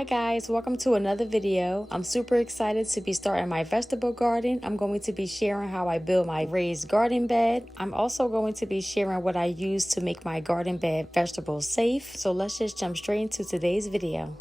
Hi guys, welcome to another video. I'm super excited to be starting my vegetable garden. I'm going to be sharing how I build my raised garden bed. I'm also going to be sharing what I use to make my garden bed vegetable safe. So let's just jump straight into today's video.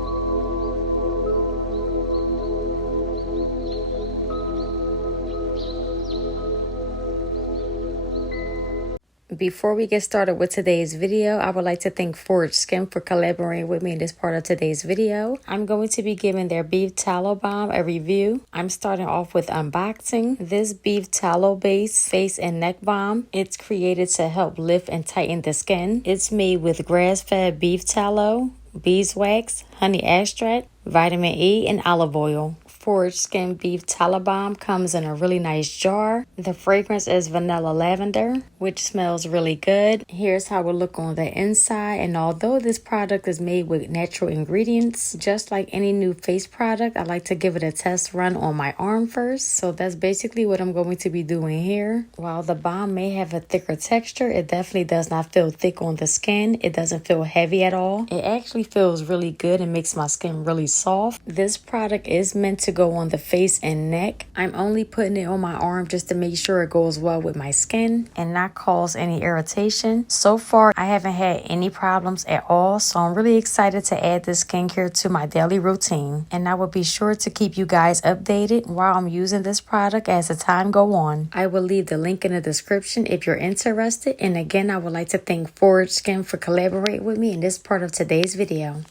Before we get started with today's video, I would like to thank forgeskin for collaborating with me in this part of today's video. I'm going to be giving their beef tallow balm a review. I'm starting off with unboxing this beef tallow base face and neck balm. It's created to help lift and tighten the skin. It's made with grass-fed beef tallow, beeswax, honey extract, vitamin E, and olive oil. Forgeskin beef tallow balm comes in a really nice jar. The fragrance is vanilla lavender, which smells really good. Here's how it looks on the inside. And although this product is made with natural ingredients, just like any new face product, I like to give it a test run on my arm first. So that's basically what I'm going to be doing here. While the balm may have a thicker texture, it definitely does not feel thick on the skin. It doesn't feel heavy at all. It actually feels really good and makes my skin really soft. This product is meant to go on the face and neck. I'm only putting it on my arm just to make sure it goes well with my skin and not cause any irritation. So far, I haven't had any problems at all, so I'm really excited to add this skincare to my daily routine. And I will be sure to keep you guys updated while I'm using this product as the time go on. I will leave the link in the description if you're interested. And again, I would like to thank forgeskin for collaborating with me in this part of today's video.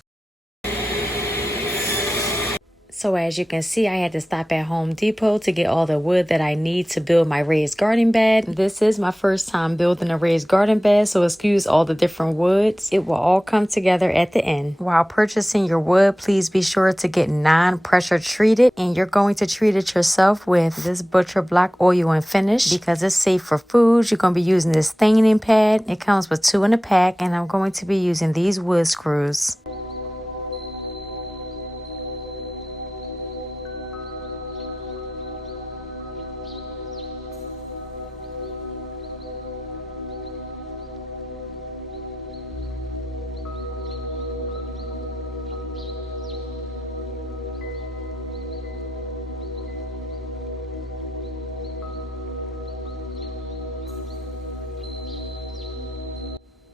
So as you can see, I had to stop at Home Depot to get all the wood that I need to build my raised garden bed. This is my first time building a raised garden bed, so excuse all the different woods. It will all come together at the end. While purchasing your wood, please be sure to get non-pressure treated, and you're going to treat it yourself with this butcher block oil and finish because it's safe for food. You're going to be using this staining pad. It comes with 2 in a pack, and I'm going to be using these wood screws.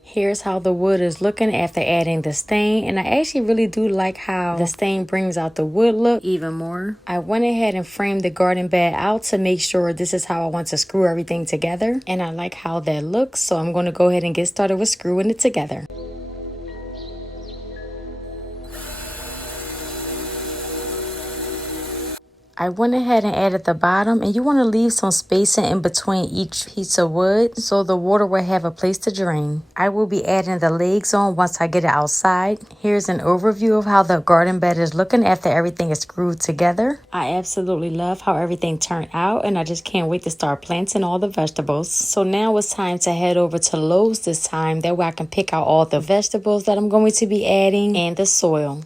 Here's how the wood is looking after adding the stain, and I actually really do like how the stain brings out the wood look even more. I went ahead and framed the garden bed out to make sure this is how I want to screw everything together, and I like how that looks, so I'm going to go ahead and get started with screwing it together. I went ahead and added the bottom, and you want to leave some spacing in between each piece of wood so the water will have a place to drain. I will be adding the legs on once I get it outside. Here's an overview of how the garden bed is looking after everything is screwed together. I absolutely love how everything turned out, and I just can't wait to start planting all the vegetables. So now it's time to head over to Lowe's this time. That way I can pick out all the vegetables that I'm going to be adding and the soil.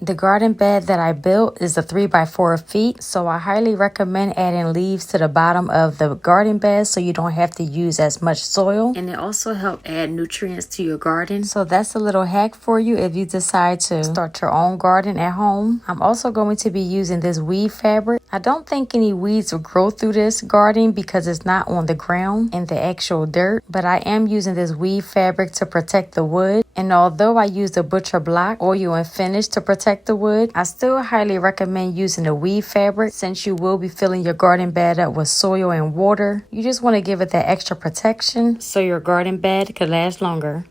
The garden bed that I built is a 3x4 feet, so I highly recommend adding leaves to the bottom of the garden bed so you don't have to use as much soil. And it also helps add nutrients to your garden. So that's a little hack for you if you decide to start your own garden at home. I'm also going to be using this weed fabric. I don't think any weeds will grow through this garden because it's not on the ground in the actual dirt, but I am using this weed fabric to protect the wood. And although I used a butcher block, oil, and finish to protect the wood, I still highly recommend using a weave fabric since you will be filling your garden bed up with soil and water. You just want to give it that extra protection so your garden bed could last longer.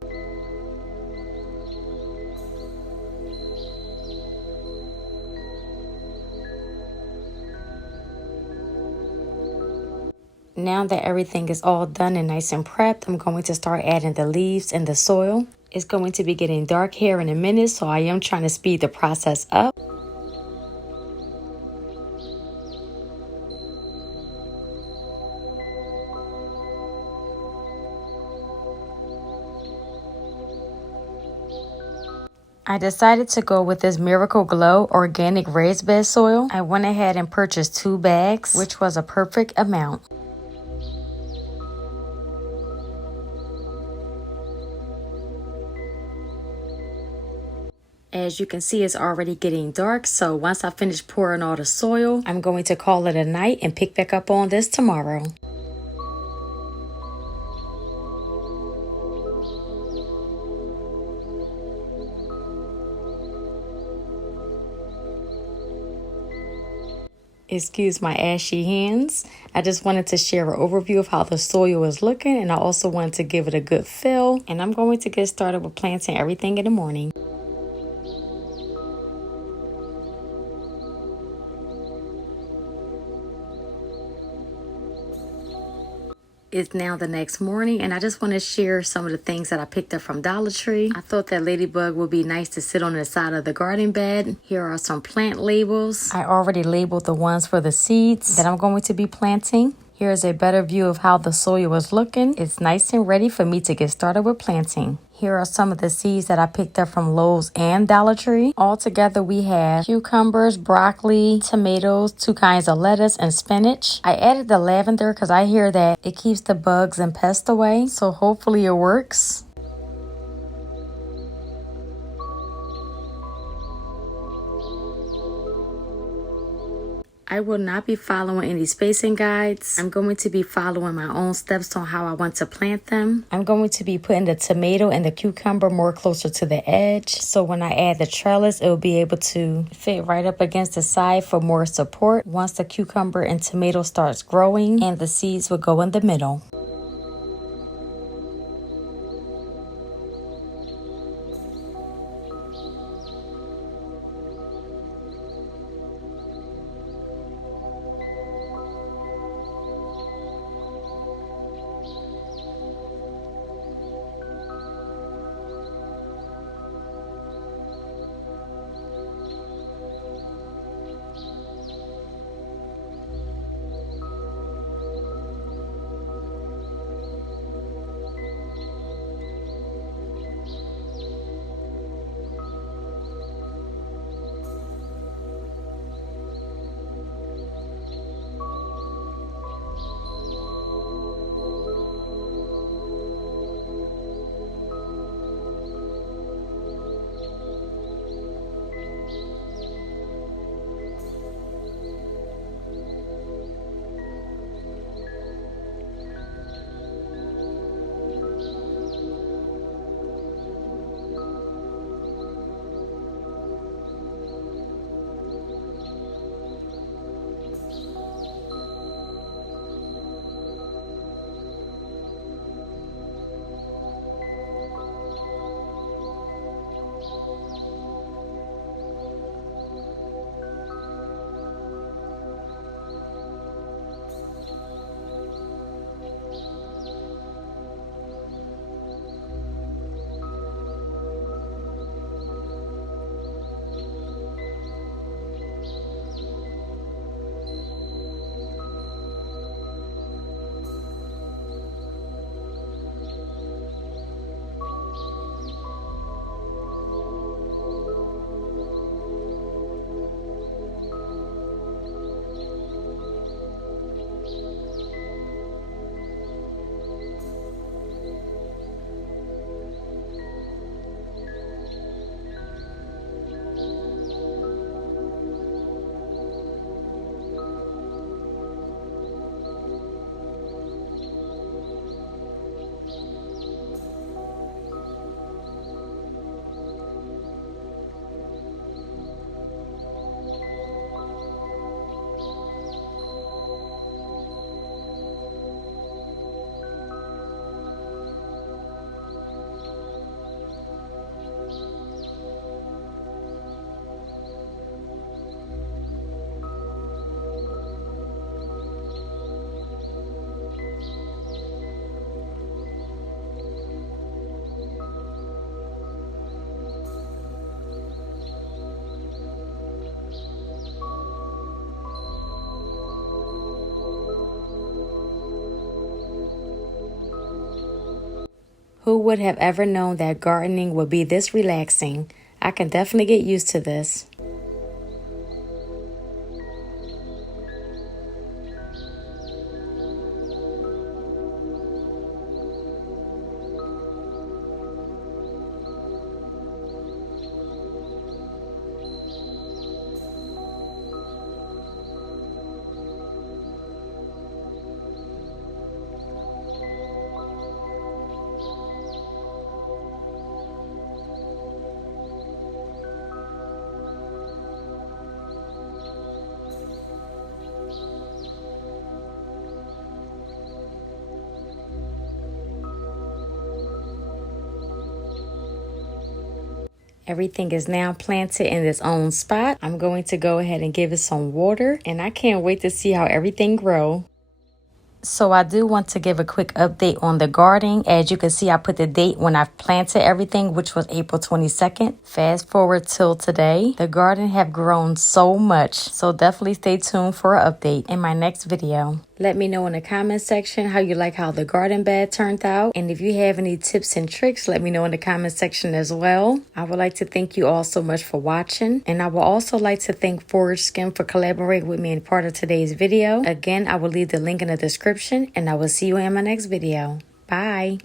Now that everything is all done and nice and prepped, I'm going to start adding the leaves and the soil. It's going to be getting dark here in a minute, so I am trying to speed the process up. I decided to go with this Miracle Glow organic raised bed soil. I went ahead and purchased 2 bags, which was a perfect amount. As you can see, it's already getting dark, so once I finish pouring all the soil, I'm going to call it a night and pick back up on this tomorrow. Excuse my ashy hands. I just wanted to share an overview of how the soil is looking, and I also wanted to give it a good fill. And I'm going to get started with planting everything in the morning. It's now the next morning, and I just want to share some of the things that I picked up from Dollar Tree. I thought that ladybug would be nice to sit on the side of the garden bed. Here are some plant labels. I already labeled the ones for the seeds that I'm going to be planting. Here's a better view of how the soil is looking. It's nice and ready for me to get started with planting. Here are some of the seeds that I picked up from Lowe's and Dollar Tree. All together we have cucumbers, broccoli, tomatoes, 2 kinds of lettuce, and spinach. I added the lavender because I hear that it keeps the bugs and pests away, so hopefully it works. I will not be following any spacing guides. I'm going to be following my own steps on how I want to plant them. I'm going to be putting the tomato and the cucumber more closer to the edge. So when I add the trellis, it will be able to fit right up against the side for more support once the cucumber and tomato starts growing, and the seeds will go in the middle. Who would have ever known that gardening would be this relaxing? I can definitely get used to this. Everything is now planted in its own spot. I'm going to go ahead and give it some water, and I can't wait to see how everything grows. So I do want to give a quick update on the garden. As you can see, I put the date when I planted everything, which was April 22nd. Fast forward till today. The garden have grown so much. So definitely stay tuned for an update in my next video. Let me know in the comment section how you like how the garden bed turned out. And if you have any tips and tricks, let me know in the comment section as well. I would like to thank you all so much for watching. And I would also like to thank Forgeskin for collaborating with me in part of today's video. Again, I will leave the link in the description, and I will see you in my next video. Bye.